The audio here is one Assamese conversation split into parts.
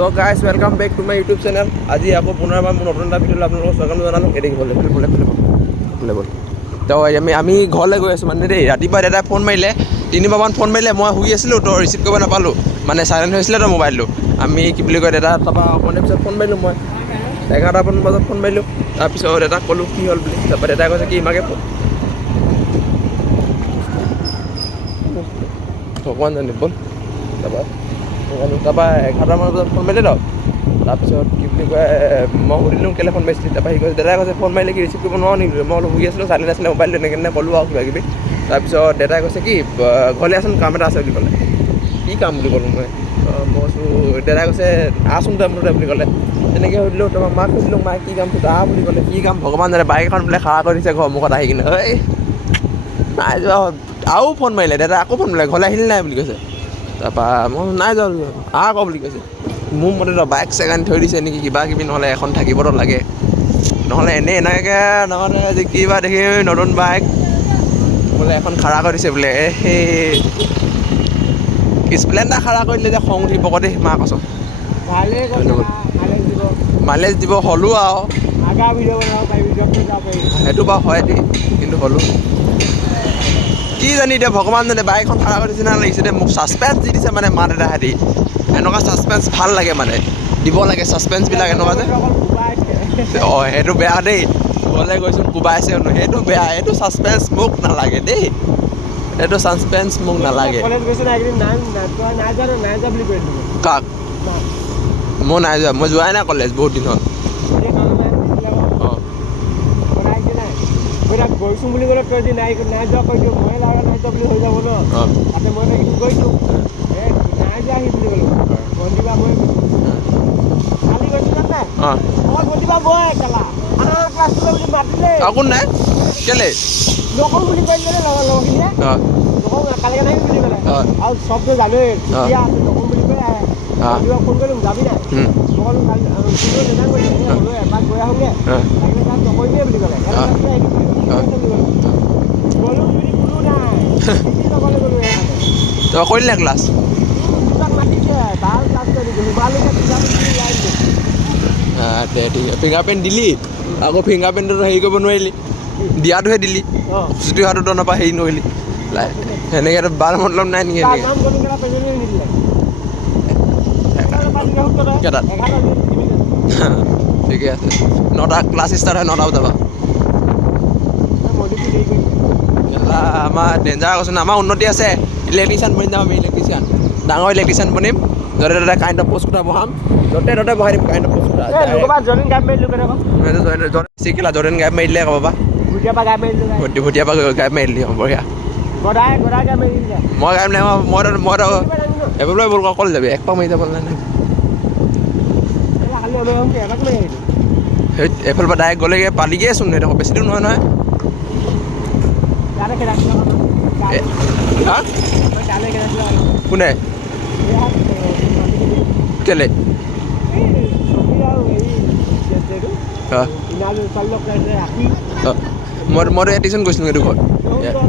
তো guys welcome back to my YouTube channel. আজি আকৌ পুনৰবাৰ মোৰ নতুন এটা ভিডিঅ'লৈ আপোনালোকক স্বাগতম জনালোঁ। এই দেখিবলৈ তো আমি ঘৰলৈ গৈ আছোঁ মানে দেই। ৰাতিপুৱা দাদাই ফোন মাৰিলে, 3বাৰমান ফোন মাৰিলে, মই শুই আছিলোঁ তো ৰিচিভ কৰিব নাপালোঁ, মানে চাইলেণ্ট হৈছিলে তো মোবাইলটো। আমি কি বুলি কয় দাদা তাৰপৰা অকণমান পিছত ফোন মাৰিলোঁ, মই 11টামান বজাত ফোন মাৰিলোঁ। তাৰপিছত দাদাক ক'লোঁ কি হ'ল বুলি, তাৰপৰা দাদাই কৈছে কি ইমাকে ভগৱান জানি ব'ল। তাৰপৰা 11টামান বজাত ফোন মাৰিলে তো। তাৰপিছত কি বুলি কয় মই সুধিলোঁ কেলৈ ফোন মাৰিছিলোঁ। তাৰপৰা সি কৈছে দাদাই কৈছে ফোন মাৰিলে কি ৰিচিভ কৰিব নোৱাৰোঁ নেকি? মই অলপ শুই আছিলোঁ, চাইলেণ্ট আছিলে মোবাইলটো, এনেকৈ ক'লোঁ আৰু কিবা কিবি। তাৰপিছত দাদাই কৈছে কি ঘৰলৈ আছোন, কাম এটা আছে বুলি ক'লে। কি কাম বুলি ক'লোঁ মই কৈছোঁ, দাদাই কৈছে আহচোন তই মোৰ বুলি ক'লে। তেনেকৈ সুধিলোঁ, তাৰপৰা মাক সুধিলোঁ, মায়ে কি কাম আহ বুলি ক'লে। কি কাম ভগৱান জানে, বাইক এখন বোলে খাৰা কৰি দিছে ঘৰৰ মুখত আহি কিনে। এই নাই যোৱা, আৰু ফোন মাৰিলে দাদা, আকৌ ফোন মাৰিলে ঘৰলৈ আহিলি নাই বুলি কৈছে। তাৰপৰা মই নাই যোৱা আকৌ বুলি কৈছে। মোৰ মতেতো বাইক চেক আনি থৈ দিছে নেকি কিবা কিবি, নহ'লে এখন থাকিবতো লাগে, নহ'লে এনেই এনেকৈ নহ'লে আজি কিবা দেখি নতুন বাইক বোলে এখন খাৰা কৰি দিছে বোলে। সেই স্প্লেণ্ডাৰ খাৰা কৰি দিলে যে খং উঠিব আকৌ দেই মা কচোন। মাইলেজ দিব হ'লেও আৰু সেইটো বাৰু হয় দেই, কিন্তু হ'লেও কি জানি এতিয়া ভগৱান জানে, বাইক এখন খাৰা কৰি নিচিনা লাগিছে দেই। মোক ছাছপেঞ্চ দি দিছে মানে মা দেউতাহঁতি। এনেকুৱা ছাছপেঞ্চ ভাল লাগে, মানে দিব লাগে ছাছপেঞ্চবিলাক এনেকুৱা যে। অঁ সেইটো বেয়া দেই, ঘৰলৈ গৈছোঁ কোবাইছে, সেইটো বেয়া। এইটো ছাছপেঞ্চ মোক নালাগে দেই, এইটো ছাছপেঞ্চ মোক নালাগে। কাক? মই নাই যোৱা, মই যোৱাই নাই কলেজ বহুত দিন হ'ল। গৈছোঁ বুলি ক'লে তই যদি নাই যোৱা কৈ দিওঁ, মই নাই যোৱা বুলি হৈ যাব ন। তাতে মই এইখিনি গৈছোঁ, নাই যোৱা আহি বুলি ক'লোঁ। ভণ্টিবা মই কালি গৈছোঁ জানে, মই ভণ্টিবা বয় কেলা ক্লাছ বুলি মাতিলে কোন নাই কেলে নকওঁ বুলি কৈ দিলে লগৰখিনিয়ে, নকওঁ কালিকে নাহিম বুলি ক'লে। আৰু চবটো জানোৱেই কেতিয়া আছে, নকওঁ বুলি কৈ আহে। ফোন কৰিলোঁ যাবি নাই, মই ক'লোঁ কালি নেজান কৰিছোঁ হ'লেও এপাক গৈ আহোঁগৈ, লাগিলে তাত নকৰিমেই বুলি ক'লে। তই কৰিলি নাই ক্লাছ? ফিংগাৰ প্ৰিণ্ট দিলি, আকৌ ফিংগাৰ প্ৰিণ্টটো হেৰি কৰিব নোৱাৰিলি, দিয়াটোহে দিলি, খুচুটি হোৱাটো তই নাপায় হেৰি নকৰিলি। সেনেকৈ বাৰ মতলব নাই নেকি? কেইটাত? ঠিকে আছে, 9টা ক্লাছ ষ্টাৰ্ট হয়, 9টা বজাৰ পৰা। আমাৰ ডেঞ্জাৰ কৈছোঁ না, আমাৰ উন্নতি আছে। ইলেক্ট্ৰিচিয়ান বনি যাম আমি, ইলেক্ট্ৰিচিয়ান ডাঙৰ ইলেক্ট্ৰিচিয়ান বনিম। য'তে ত'তে কাৰেণ্টৰ প'ষ্ট খুটা বহাম, য'তে ত'তে বহাই দিম কাৰেণ্টৰ প'ষ্ট খুটা। জৰেন গাইব মাৰি দিলে আকৌ বাবা, ভুটীয়াৰ পৰা গাইব মাৰি দিলি বঢ়িয়া। মই গাইব নাই, মইতো এবাৰ বল অকল যাবি, এক পাক মাৰি যাব নাই। সেই এইফালৰ পৰা ডাইৰেক্ট গ'লেগৈ পালিগৈচোন, সেইটো বেছি দূৰ নহয় নহয়। কোনে কেলে মইতো টিউশ্যন গৈছিলোঁ সেইটো ঘৰত,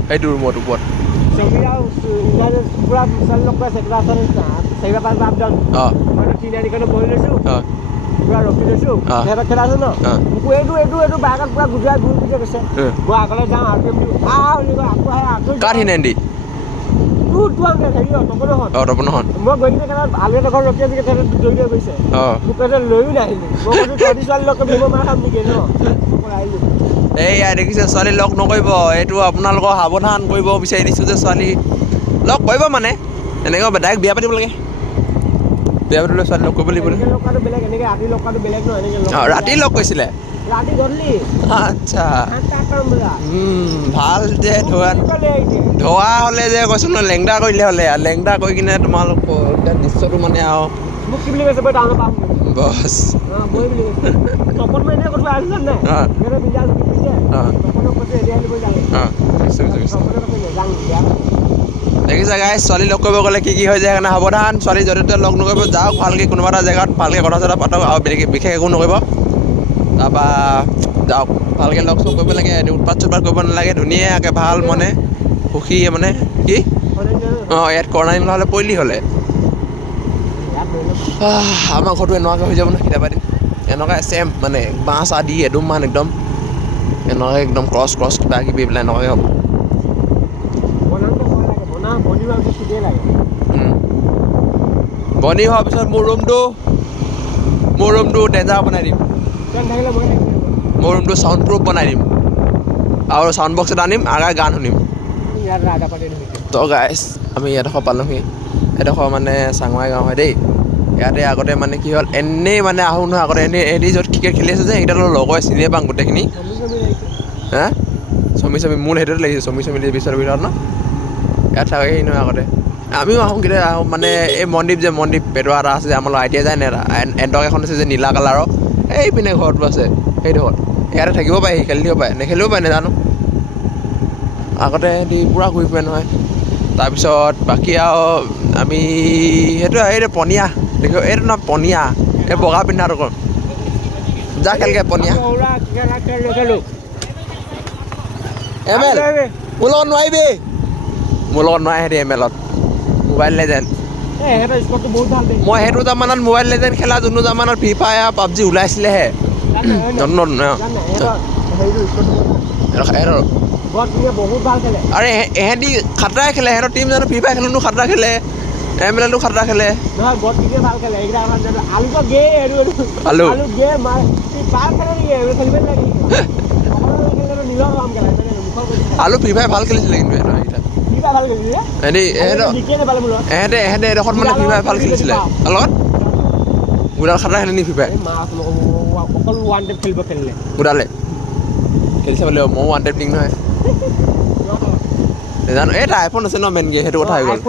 সেইটো ৰুমত ওপৰত। পুৰা ৰখি লৈছোঁ, সিহঁতক খেলা আছে ন, মোকো এইটো বাইকত পুৰা গুজৰাই ঘূৰি পিছে গৈছে। মই আগলৈ যাওঁ আৰু বুলি কয়, আকৌ আহে আকৌ তপনখন মই গৈ কিনে আলু এটা ঘৰত ৰখি আছোঁ, দৌৰি গৈছে। মোক কৈছে লৈও নাহিলি, মই কৈছোঁ তহঁতি ছোৱালী লগ কৰিব মাৰ খাম নেকি ন। আহিলোঁ এইয়া দেখিছে ছোৱালী লগ নকৰিব, এইটো আপোনালোকক সাৱধান কৰিব বিচাৰি দিছোঁ যে ছোৱালী লগ কৰিব মানে এনেকৈ ডাইৰেক্ট বিয়া পাতিব লাগে। বিয়া পাতিবলৈ ছোৱালী লগ কৰিব লাগিব। ৰাতি লগ কৰিছিলে, আচ্ছা ভাল যে ধোৱা হ'লে যে কৈছোঁ ন, লেংদা কৰিলে হ'লে, লেংদা কৰি কিনে তোমালোকৰ এতিয়া দৃশ্যটো মানে আৰু বছ দেখিছা গাই, ছোৱালী লগ কৰিব গ'লে কি হয় যায়, সেইকাৰণে সাৱধান। ছোৱালী য'তে ত'তে লগ নকৰিব, যাওক ভালকৈ কোনোবা এটা জেগাত ভালকৈ কথা চথা পাতক, আৰু বিশেষ একো নকৰিব। তাৰপৰা যাওক ভালকৈ লগ চগ কৰিব লাগে, উৎপাত চুৎপাত কৰিব নালাগে, ধুনীয়াকৈ ভাল মনে সুখী মানে কি ইয়াত কৰণা নহ'লে পৰিলি হ'লে। আমাৰ ঘৰটো এনেকুৱাকৈ হৈ যাব ন কেতিয়াবা দিন এনেকুৱা ছেম মানে বাঁহ চাহ দি এদুমমান একদম এনেকুৱাকৈ একদম ক্ৰছ কিবা কিবি এইবিলাক এনেকুৱাকৈ হ'ব বনি হোৱাৰ পিছত মোৰ ৰুমটো ডেঞ্জাৰ বনাই দিম মোৰ ৰুমটো চাউণ্ড প্ৰুফ বনাই দিম আৰু চাউণ্ড বক্স এটা আনিম আগাৰ গান শুনিম তো গাইছ আমি এডোখৰ পালোঁহি এডোখৰ মানে চাঙমাই গাঁও হয় দেই ইয়াতে আগতে মানে কি হ'ল এনেই মানে আহোঁ নহয় আগতে এনেই য'ত ক্ৰিকেট খেলি আছে যে সেইকেইটা লগৰ চিনিয়ে পাওঁ গোটেইখিনি হা চমি মোৰ সেইটোতে লাগিছে চমি বিচৰ ভিতৰত ন ইয়াত থাকেহি নহয় আগতে আমিও আহোঁ কেতিয়া আহোঁ মানে এই মনদ্বীপ পেটুৱা এটা আছে যে আমাৰ আইডিয়া যায় নে এটা এণ্টক এখন আছে যে নীলা কালাৰৰ এইপিনে ঘৰটো আছে সেইডোখৰত ইয়াতে থাকিব পাৰে সি খেলি দিব পাৰে নেখেলিব পাৰে নেজানো আগতে সিহঁতি পূৰা ঘূৰি ফুৰে নহয় তাৰপিছত বাকী আৰু আমি সেইটো এইটো পনীয়া দেখিব এইটো নহয় পনীয়া এই বগা পিন্ধাটো কম যা খেলগে পনীয়া এম এল মোৰ লগত নোৱাৰিবি মোৰ লগত নোৱাৰে সিহঁতি এম এলত মোবাইল লেজেণ্ড মই সেইটো জামানত মোবাইল লেজেণ্ড খেলা যোনটো জামানত ফ্ৰী ফায়াৰ পাবজি ওলাইছিলেহে নতুন আৰে এহেঁতি খাতৰাই খেলে সিহঁতৰ টিম জানো ফ্ৰী ফায়াৰ খেলোনো খাতৰা খেলে এম এল এটো খাতৰা খেলে আলু আলু ফ্ৰী ফায়াৰ ভাল খেলিছিলে কিন্তু এহেঁতে এডোখৰত মানে ফ্ৰী ফায়াৰ ভাল খেলিছিলে লগত গোডাল খাতৰা খেলে নি ফ্ৰী ফায়াৰ গোডালে খেলিছে বোলে ময়ো ওৱান টাইপ দিম নহয় জানো এটা আইফোন আছে ন মেইনকে সেইটো কথা হৈ গ'ল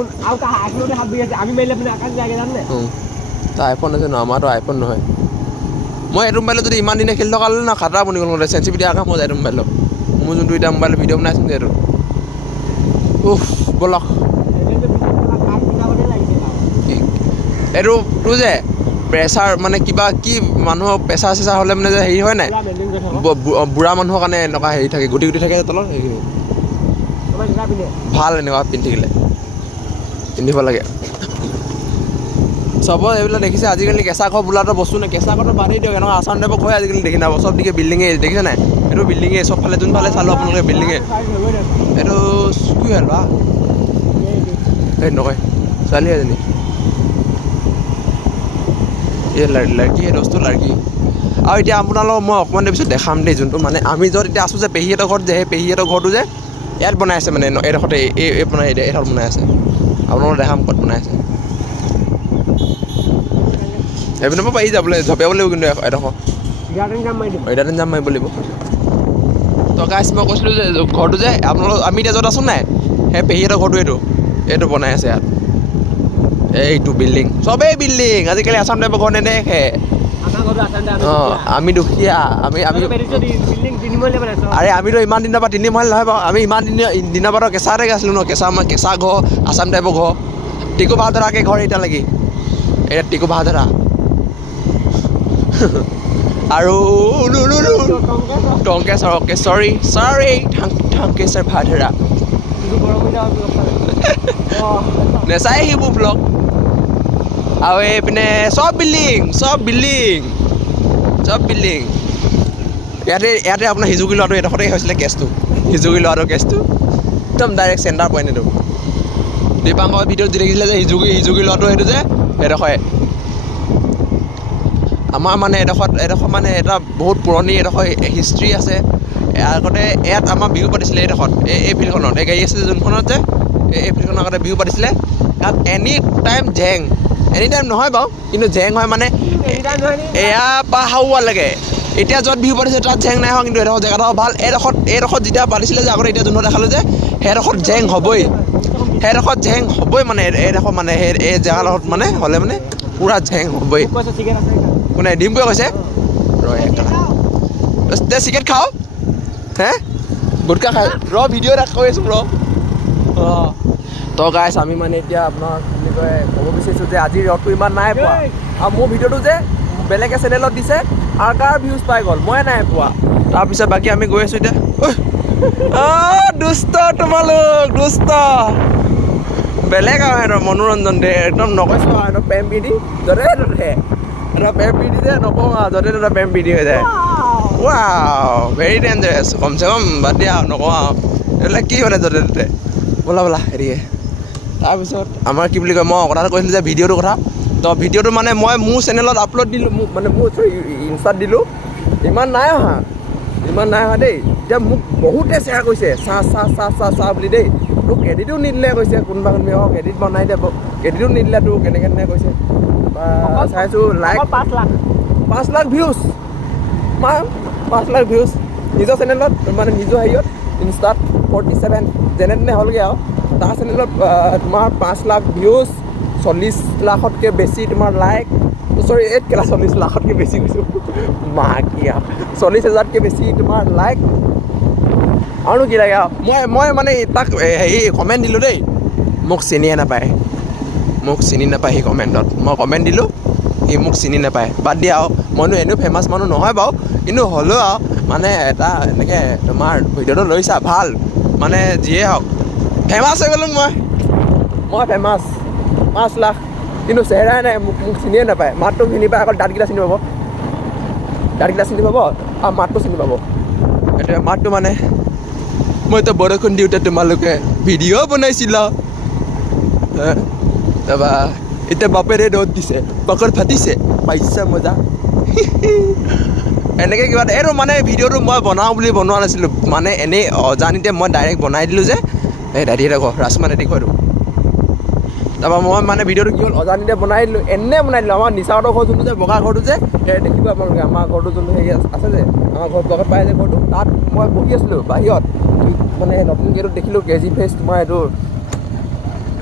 তাৰ আইফোন আছে ন আমাৰতো আইফোন নহয় মই এইটো মোবাইলত যদি ইমান দিনে খেলি থকা হ'লে ন খাতৰা বনি গ'ল চেঞ্চিভিটি আকাশ মই যায় এইটো মোবাইলত মোৰ যোনটো এতিয়া মোবাইলত ভিডিঅ' বনাইছোঁ যে এইটো বলক এইটো তোৰ যে প্ৰেছাৰ মানে কিবা কি মানুহৰ প্ৰেছাৰ চেছাৰ হ'লে মানে যে হেৰি হয় নাই বুঢ়া মানুহৰ কাৰণে এনেকুৱা হেৰি থাকে গুটি থাকে তলত সেইখিনি ভাল এনেকুৱা পিন্ধিলে পিন্ধিব লাগে চব এইবিলাক দেখিছে আজিকালি কেঁচা ঘৰ বোলাটো বস্তু নাই কেঁচা ঘৰটো বাদেই দিয়ক এনেকুৱা আছাম টাইপৰ ঘৰ আজিকালি দেখি নাপাব চব দিকে বিল্ডিঙে দেখিছে নাই এইটো বিল্ডিঙে চবফালে যোনফালে চালোঁ আপোনালোকে বিল্ডিঙে এইটো কি হ'ল বা এই নকয় ছোৱালী এজনী এই লাড়কি দোষটো লাড়কি আৰু এতিয়া আপোনালোকক মই অকণমান দেৰি পিছত দেখাম দেই যোনটো মানে আমি য'ত এতিয়া আছোঁ যে পেহীহঁতৰ ঘৰত যে সেই পেহীহঁতৰ ঘৰটো যে ইয়াত বনাই আছে মানে এইডোখৰতে এই বনাই এইডোখৰত বনাই আছে আপোনালোকক দেখাম ক'ত বনাই আছে সেইপিনৰ পৰা পাৰি যাবলৈ জপিয়াব লাগিব কিন্তু এডোখৰ গাৰ্ডেন জাম মাৰিব লাগিব তো গাইছ মই কৈছিলোঁ যে ঘৰটো যে আপোনালোক আমি এতিয়া য'ত আছোঁ নাই সেই পেহীহঁতৰ ঘৰটো এইটো বনাই আছে ইয়াত এইটো বিল্ডিং চবেই বিল্ডিং আজিকালি আছাম টাইপৰ ঘৰ নেদেখে অঁ আমি দুখীয়া আমি আৰে আমিতো ইমান দিনৰ পৰা 3 মহল নহয় বাৰু আমি ইমান দিনৰ পৰা কেঁচাতে আছিলোঁ ন কেঁচা ঘৰ আছাম টাইপৰ ঘৰ টিকু বাহাদুৰাকে ঘৰ এতিয়ালৈকে এতিয়া টিকু বাহাদুৰা আৰু টংকেশ্বৰ চৰি টংকেশ্বৰ বাহাদুৰা নেচাই আহিব ব্লগ আৰু এইপিনে চব বিল্ডিং ইয়াতে আপোনাৰ সিজুকি লোৱাটো এডোখৰতে হৈছিলে কেছটো সিজুকি লোৱাটো কেছটো একদম ডাইৰেক্ট চেণ্টাৰ পইণ্ট এইটো দীপাংকৰ ভিডিঅ'ত যি দেখিছিলে যে সিজুকি লোৱাটো সেইটো যে এডোখৰে আমাৰ মানে এডোখৰ মানে এটা বহুত পুৰণি এডোখৰ হিষ্ট্ৰী আছে আগতে ইয়াত আমাৰ বিহু পাতিছিলে এইডোখৰত এই ফিল্ডখনত এই গাড়ী আছে যোনখনত যে এই ফিল্ডখনৰ আগতে বিহু পাতিছিলে ইয়াত এনি টাইম নহয় বাৰু কিন্তু জেং হয় মানে এয়া পৰা হাওৱা লাগে এতিয়া য'ত বিহু পাতিছে তাত জেং নাই হোৱা কিন্তু এডোখৰ জেগাডোখৰ ভাল এইডোখৰত যেতিয়া পাতিছিলে যে আগতে এতিয়া যোনটো দেখালোঁ যে সেইডোখৰত জেং হ'বই মানে এইডোখৰ মানে এই জেগাডোখৰত মানে হ'লে মানে পূৰা জেং হ'বই কোনে ডিম্পুৱে কৈছে ৰ চিকেট খাওঁ হে গুটকা খাই ভিডিঅ' এটা কৈ আছোঁ অঁ তো গাইছ আমি মানে এতিয়া আপোনাৰ কি কয় ক'ব বিচাৰিছোঁ যে আজি ৰ'দটো ইমান নাই পোৱা আৰু মোৰ ভিডিঅ'টো যে বেলেগে চেনেলত দিছে আৰু কাৰ ভিউজ পাই গ'ল মই নাই পোৱা তাৰপিছত বাকী আমি গৈ আছোঁ এতিয়া দুষ্ট তোমালোক বেলেগ আৰু সিহঁতৰ মনোৰঞ্জন দে একদম নকৈছোঁ আৰু সিহঁতৰ প্ৰেম প্ৰীতি য'তে ত'তে সিহঁতৰ প্ৰেম প্ৰীতি যে নকওঁ আৰু য'তে ত'তে প্ৰেম প্ৰীতি হৈ যায় ৱাও ভেৰি ডেঞ্জাৰাছ কমচে কম বাদ দিয়া আৰু নকওঁ আৰু এইবিলাক কি মানে য'তে ত'তে ব'লা হেৰিয়ে তাৰপিছত আমাৰ কি বুলি কয় মই কথা এটা কৈছিলোঁ যে ভিডিঅ'টোৰ কথা তো ভিডিঅ'টো মানে মই মোৰ চেনেলত আপলোড দিলোঁ মানে মোৰ ইনষ্টাত দিলোঁ ইমান নাই অহা দেই এতিয়া মোক বহুতে শ্বেয়াৰ কৰিছে চা বুলি দেই তোক ক্ৰেডিটো নিদিলে কৈছে কোনোবা ক্ৰেডিট বনাই দে ক্ৰেডিটো নিদিলে তোক কেনেকৈ কৈছে চাইছোঁ like 5 lakh views 5 lakh views নিজৰ চেনেলত মানে নিজৰ হেৰিয়ত ইনষ্টাত 47 যেনে তেনে হ'লগৈ আৰু তাৰ চেনেলত তোমাৰ 5 লাখ ভিউজ 40 লাখতকৈ বেছি তোমাৰ লাইক চৰি 40 লাখতকৈ বেছি কৈছোঁ কি আৰু 40,000তকৈ বেছি তোমাৰ লাইক আৰু কি লাগে আৰু মই মানে তাক হেৰি কমেণ্ট দিলোঁ দেই মোক চিনিয়ে নাপায় সি কমেণ্টত মই কমেণ্ট দিলোঁ সি মোক চিনি নাপায় বাদ দিয়া আৰু মইনো এনেও ফেমাছ মানুহ নহয় বাৰু কিন্তু হ'লেও আৰু মানে এটা এনেকৈ তোমাৰ ভিডিঅ'টো লৈছা ভাল মানে যিয়ে হওক ফেমাছ হৈ গ'লোঁ মই ফেমাছ 5 লাখ কিন্তু চেহেৰাই নাই মোক চিনিয়ে নাপায় মাতটো চিনি পায় অকল দাঁতকেইটা চিনি পাব আৰু মাতটো চিনি পাব এতিয়া মাতটো মানে মইতো বৰষুণ দিওঁতে তোমালোকে ভিডিঅ' বনাইছিলা তাৰপৰা এতিয়া বাপেৰে ৰ'দ দিছে পকৰ ফাটিছে পাইছা মজা এনেকৈ কিবা এইটো মানে ভিডিঅ'টো মই বনাওঁ বুলি বনোৱা নাছিলোঁ মানে এনেই অজানিতে মই ডাইৰেক্ট বনাই দিলোঁ যে এই দাদী এটা কওঁ ৰাজমান এটি কয়তো তাৰপৰা মই মানে ভিডিঅ'টো কি হ'ল অজানিতে বনাই দিলোঁ আমাৰ নিচাহঁতৰ ঘৰ যোনটো যে বগা ঘৰটো যে দেখিব আপোনালোকে আমাৰ ঘৰটো যোনটো হেৰি আছে যে আমাৰ ঘৰত বগাত পাই যে ঘৰটো তাত মই বহি আছিলোঁ বাহিৰত মানে নতুন গেটত দেখিলোঁ কেজি ফেচ তোমাৰ এইটো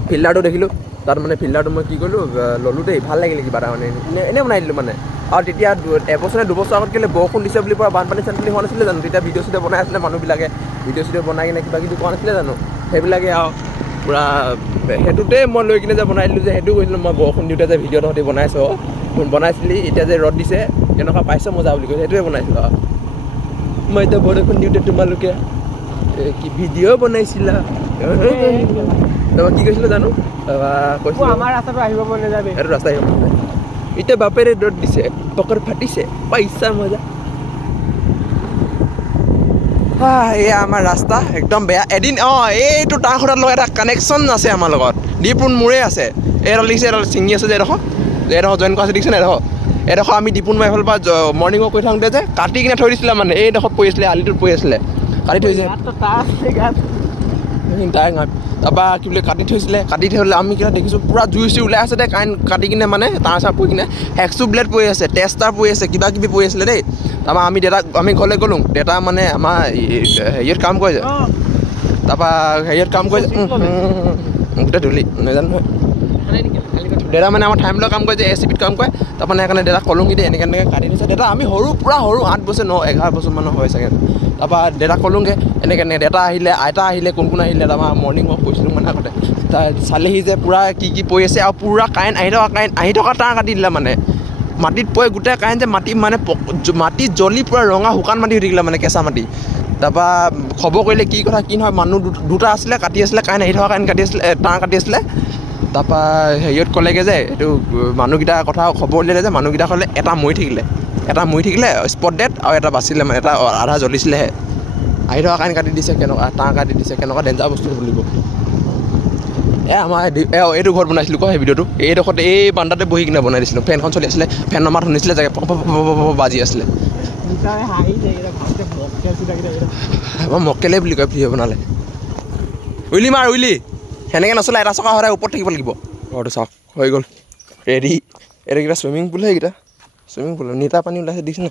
ফিল্টাৰটো দেখিলোঁ তাত মানে ফিল্টাৰটো মই কি কৰিলোঁ ল'লোঁ দেই ভাল লাগিলে কিবা এটা মানে এনেই বনাই দিলোঁ মানে আৰু তেতিয়া এবছৰ 2 বছৰ আগত কেলৈ বৰষুণ দিছে বুলি কোৱা বানপানী চানপানী হোৱা নাছিলে জানো তেতিয়া ভিডিঅ' চিডিঅ' বনাই আছিলে মানুহবিলাকে ভিডিঅ' বনাই কিনে কিবা কিবি কৰা নাছিলে জানো সেইবিলাকে আৰু পূৰা সেইটোতে মই লৈ কিনে যে বনাই দিলোঁ যে সেইটো কৈছিলোঁ মই বৰষুণ দিওঁতে যে ভিডিঅ' তহঁতি বনাইছিলি এতিয়া যে ৰ'দ দিছে কেনেকুৱা পাইছ মজা বুলি কৈছে সেইটোৱে বনাইছিলোঁ আৰু মই এতিয়া বৰষুণ দিওঁতে তোমালোকে কি ভিডিঅ' বনাইছিলা তাৰপৰা কি কৈছিলোঁ জানো কৈছিলোঁ আমাৰ ৰাস্তাটো আহিব মন নাযাবি সেইটো ৰাস্তা আহিব মন এতিয়া বাপেৰে ৰ'দ দিছে পকৰ ফাটিছে পাইছা মজা এয়া আমাৰ ৰাস্তা একদম বেয়া এদিন এইটো তাৰ খুটাত লগত এটা কানেকশ্যন আছে আমাৰ লগত ডিপুন মোৰে আছে এইডাল দেখিছে এডাল ছিঙি আছে যে এডোখৰ জইন কৰা আছে দেখিছে নাই এডোখৰ আমি ডিপুন মই এইফালৰ পৰা মৰ্ণিং ৱাক কৰি থাকোঁতে যে কাটি কিনে থৈ দিছিলে মানে এইডোখৰত পৰি আছিলে আলিটোত পৰি আছিলে কাটি থৈছে তাই তাৰপৰা কি বুলি কাটি থৈছিলে আমি কিবা দেখিছোঁ পূৰা জুই ওলাই আছে দেই কাৰেণ্ট কাটি কিনে মানে তাৰ চাৰ পৰি কিনে হেক্সু ব্লেড পৰি আছে টেষ্টাৰ পৰি আছে কিবা কিবি পৰি আছিলে দেই তাৰপৰা আমি ঘৰলৈ গ'লোঁ দেউতা মানে আমাৰ হেৰিয়ত কাম কৰে যে তাৰপৰা হেৰিয়ত কাম কৰে যে গোটেই ধূলি নাজানো নহয় দেউতা মানে আমাৰ ঠাইমলৈ কাম কৰে যে ACBত কাম কৰে তাৰপৰা সেইকাৰণে দেউতাক ক'লোঁ কি দেই এনেকৈ কাটি দিছে দেউতা আমি পূৰা সৰু 8 বছৰ 11 বছৰ মানৰ হয় চাগে তাৰপৰা দেউতাক ক'লোঁগৈ এনেকৈ দেউতা আহিলে আইতা আহিলে কোন আহিলে তাৰপৰা মৰ্ণিং ৱাক কৰিছিলোঁ মানে আগতে চালেহি যে পূৰা কি পৰি আছে আৰু পূৰা কাৰেণ্ট আহি থকা তাঁৰ কাটি দিলে মানে মাটিত পৰি গোটেই কাৰেণ্ট যে মাটি জ্বলি পূৰা ৰঙা শুকান মাটি হৈ থাকিলে মানে কেঁচা মাটি তাৰপৰা খবৰ কৰিলে কি কথা কি নহয় মানুহ দুটা আছিলে কাটি আছিলে কাৰেণ্ট আহি থকা কাৰেণ্ট কাটি আছিলে তাঁৰ কাটি আছিলে তাৰপৰা হেৰিয়ত ক'লেগৈ যে এইটো মানুহকেইটাৰ কথা খবৰ দিলে যে মানুহকেইটা ক'লে এটা মৰি থাকিলে স্পট ডেড আৰু এটা বাচিলে মানে এটা আধা জ্বলিছিলেহে আহি থকা কাৰেণ্ট কাটি দিছে কেনেকুৱা তাঁৰ কাটি দিছে কেনেকুৱা ডেঞ্জাৰ বস্তু বুলিব আমাৰ এইটো ঘৰত বনাইছিলোঁ সেই ভিডিঅ'টো এইডোখৰতে এই বান্দাতে বহি কিনে বনাই দিছিলোঁ ফেনখন চলি আছিলে ফেন মাত শুনিছিলে চাগে বাজি আছিলে মই মক্কেলে বুলি কয় ভিডিঅ' বনালে উইলি সেনেকৈ নচলে এটা চকা সদায় ওপৰত থাকিব লাগিব ঘৰটো চাওক হৈ গ'ল ৰেডি এইকেইটা চুইমিং পুল সেইকেইটা চুইমিং পুল নিতা পানী ওলাইছে দিছে ন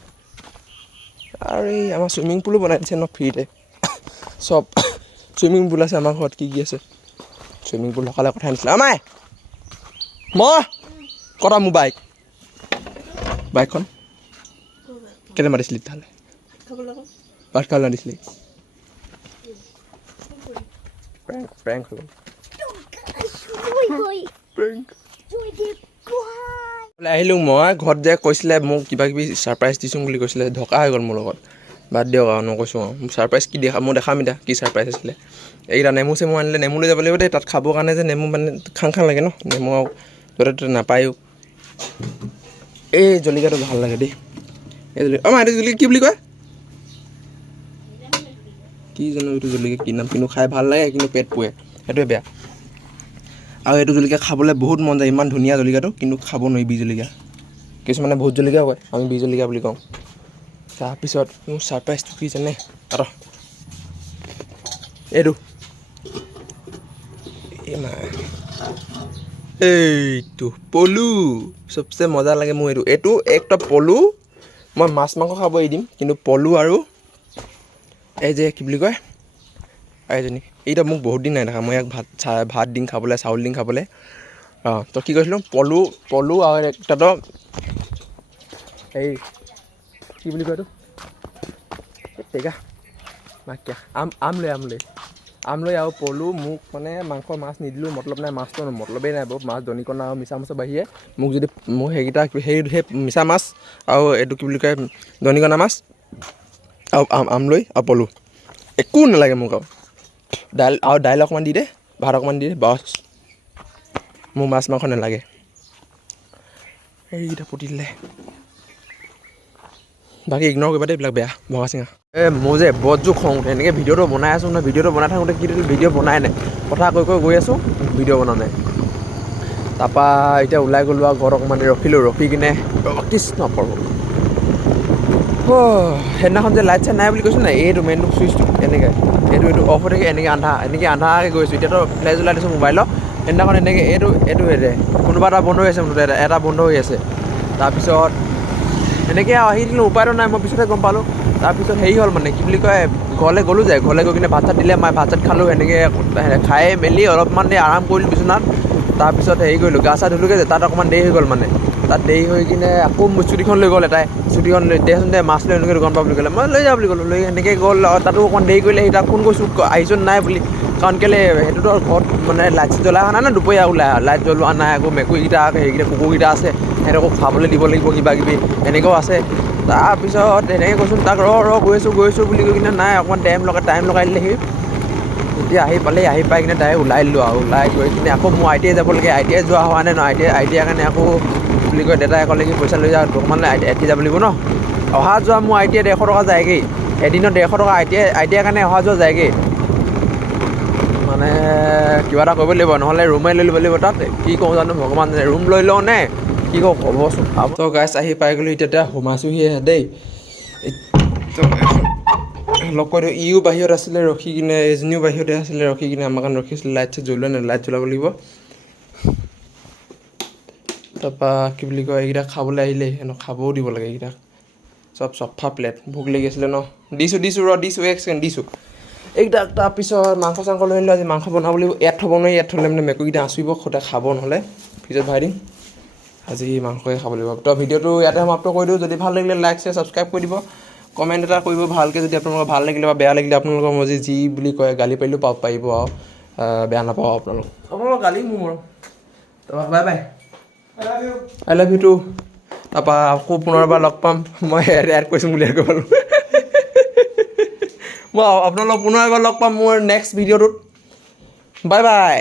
আৰু এই আমাৰ চুইমিং পুলো বনাই দিছে ন ফ্ৰীতে চব চুইমিং পুল আছে আমাৰ ঘৰত কি আছে চুইমিং পুল থকালে কথা আনিছিলে আমাই মই কটা মোৰ বাইকখন কেলৈ মাতিছিলি তাহলে ভাত খাবলৈ নাদিছিলি প্ৰেংক হৈ গ'ল আহিলোঁ মই ঘৰত যে কৈছিলে মোক কিবা কিবি ছাৰপ্ৰাইজ দিছোঁ বুলি কৈছিলে ধকা হৈ গ'ল মোৰ লগত বাদ দিয়ক আৰু নকৈছোঁ আৰু ছাৰপ্ৰাইজ কি মই দেখাম এতিয়া কি ছাৰপ্ৰাইজ আছিলে এইকেইটা নেমু চেমু আনিলে নেমু লৈ যাব লাগিব দেই তাত খাবৰ কাৰণে যে নেমু মানে খাং লাগে ন নেমু আৰু য'তে ত'তে নাপায়ো এই জলকীয়াটো ভাল লাগে দেই এই জলকীয়া অঁ এইটো জলকীয়া কি বুলি কয় কি জানো এইটো জলকীয়া কি নাম কিন্তু খাই ভাল লাগে কিন্তু পেট পুৰে সেইটোৱে বেয়া আৰু এইটো জলকীয়া খাবলৈ বহুত মন যায় ইমান ধুনীয়া জলকীয়াটো কিন্তু খাব নোৱাৰি বি জলকীয়া কিছুমানে বহুত জলকীয়া কয় আমি বি জলকীয়া বুলি কওঁ তাৰপিছত মোৰ ছাৰপ্ৰাইজটো কি জানে আৰু এইটো এইটো পলু চবচে মজা লাগে মোৰ এইটো একটা পলু মই মাছ মাংস খাব এৰি দিম কিন্তু পলু আৰু এই যে কি বুলি কয় এইজনী এইটা মোক বহুত দিন নাই দেখা মই ইয়াক ভাত দিম খাবলৈ চাউল দিম খাবলৈ অঁ তো কি কৈছিলোঁ পলু আৰু এটাতো এই কি বুলি কয় এইটো টেকা মাকিয়া আমলৈ আৰু পলু মোক মানে মাংস মাছ নিদিলেও মতলব নাই মাছটো মতলবেই নাই বাৰু মাছ দনিকণা আৰু মিছা মাছৰ বাহিৰে মোক যদি মোক সেইকেইটা সেই মিছা মাছ আৰু এইটো কি বুলি কয় দনিকণা মাছ আৰু আমলৈ আৰু পলু একো নালাগে মোক আৰু দাইল অকণমান দি দে ভাত অকণমান দি দে বাছ মোৰ মাছ মাংস নালাগে এইকেইটা পুতি দিলে বাকী ইগন'ৰ কৰিবা দেই এইবিলাক বেয়া ভঙা চিঙা মোৰ যে বদজোৰ খং উঠে এনেকৈ ভিডিঅ'টো বনাই আছোঁ নহয় ভিডিঅ'টো বনাই থাকোঁতে কি ভিডিঅ' বনাই নাই কথা কৈ গৈ আছোঁ ভিডিঅ' বনোৱা নাই তাৰপৰা এতিয়া ওলাই গ'লোঁ আৰু ঘৰত অকণমান ৰখি কিনে কৃষ্ণ প্ৰভু সেইদিনাখন যে লাইট চাইট নাই বুলি কৈছোঁ নাই এইটো মেইনটো চুইচটো এনেকৈ এইটো অফ হৈ থাকে এনেকৈ আন্ধাৰকৈ গৈছোঁ এতিয়াতো ফ্লেছ ওলাই দিছোঁ মোবাইলত সেইদিনাখন এনেকৈ এইটো হেৰে কোনোবা এটা বন্ধ হৈ আছে মুঠতে এটা বন্ধ হৈ আছে তাৰপিছত এনেকৈ আহি দিলোঁ উপায়টো নাই মই পিছতে গম পালোঁ তাৰপিছত হেৰি হ'ল মানে কি বুলি কয় ঘৰলৈ গ'লোঁ যে ঘৰলৈ গৈ কিনে ভাত চাত দিলে মই ভাত চাত খালোঁ এনেকৈ খাই মেলি অলপমান দেৰি আৰাম কৰিলোঁ বিচনাত তাৰপিছত হেৰি কৰিলোঁ গা চা ধুলোঁগৈ যে তাত অকণমান দেৰি হৈ গ'ল মানে তাত দেৰি হৈ কিনে আকৌ স্কুটিখন লৈ গ'ল এটাই স্কুটিখন লৈ দেচোন দে মাছ লৈ এনেকৈ দোকান পৰা বুলি ক'লে মই লৈ যাওঁ বুলি ক'লোঁ লৈ সেনেকৈ গ'ল তাতো অকণমান দেৰি কৰিলে সি তাক ফোন কৰিছোঁ আহিছোঁ নাই বুলি কাৰণ কেলৈ সেইটোতো ঘৰত মানে লাইট চাইট জ্বলাই অহা নাই ন দুপৰীয়া ওলাই লাইট জ্বলোৱা নাই আকৌ মেকুৰীকেইটা সেইকেইটা কুকুৰকেইটা আছে সিহঁতকো খাবলৈ দিব লাগিব কিবা কিবি এনেকুৱাও আছে তাৰপিছত এনেকৈ কৈছোঁ তাক গৈছোঁ বুলি কৈ কিনে নাই অকণমান টাইম লগাই দিলে সি এতিয়া আহি পাই কিনে ডাইৰেক্ট ওলাই দিলোঁ আৰু ওলাই গৈ কিনে আকৌ মোৰ ITI যাব লাগে ITI যোৱা হোৱা নাই ন ITI কাৰণে আকৌ বুলি কয় দেউতাই ক'লে কি পইচা লৈ যাওঁ অকণমান ITI যাব লাগিব ন অহা যোৱা মোৰ ITI 150 টকা যায়গৈ এদিনত 150 টকা ITI কাৰণে অহা যোৱা যায়গৈ মানে কিবা এটা কৰিব লাগিব নহ'লে ৰুমেই লৈ ল'ব লাগিব তাত কি কওঁ জানো ভগৱান ৰুম লৈ লওঁ নে কি কওঁ ক'বচোন তো গাইছ আহি পাই গ'লোঁ এতিয়া সোমাইছোঁহি দেই লগ কৰি দিওঁ ইও বাহিৰত আছিলে ৰখি কিনে এজনীও বাহিৰতে আছিলে ৰখি কিনে আমাৰ কাৰণে ৰখিছিলে লাইট চাইট জ্বলোৱা নাই লাইট জ্বলাব লাগিব তাৰপৰা কি বুলি কয় এইকেইটা খাবলৈ আহিলে সিহঁতক খাবও দিব লাগে এইকেইটাক চব চফা প্লেট ভোক লাগি আছিলে ন দিছোঁ এক ছেকেণ্ড দিছোঁ এইকেইটাক তাৰপিছত মাংস চাংস লৈ আহিলোঁ আজি মাংস বনাব লাগিব ইয়াত থ'ব নোৱাৰি ইয়াত থ'লে মানে মেকুৰীকেইটা আঁচুৰিব সদায় খাব নহ'লে ফ্ৰিজত ভৰাই দিম আজি মাংসই খাব লাগিব তো ভিডিঅ'টো ইয়াতে সমাপ্ত কৰি দিওঁ যদি ভাল লাগিলে লাইক শ্বেয়াৰ ছাবস্ক্ৰাইব কৰি দিব কমেণ্ট এটা কৰিব ভালকৈ যদি আপোনালোকৰ ভাল লাগিলে বা বেয়া লাগিলে আপোনালোকৰ মজি যি বুলি কয় গালি পাৰিলেও পাৰিব আৰু বেয়া নাপাওঁ আপোনালোকৰ গালি মোৰ তাৰপৰা bye bye I love you too তাৰপৰা আকৌ পুনৰবাৰ লগ পাম মই এড কৰিছোঁ বুলি আকৌ পালোঁ মই আপোনালোকক পুনৰ এবাৰ লগ পাম মোৰ নেক্সট ভিডিঅ'টোত বাই বাই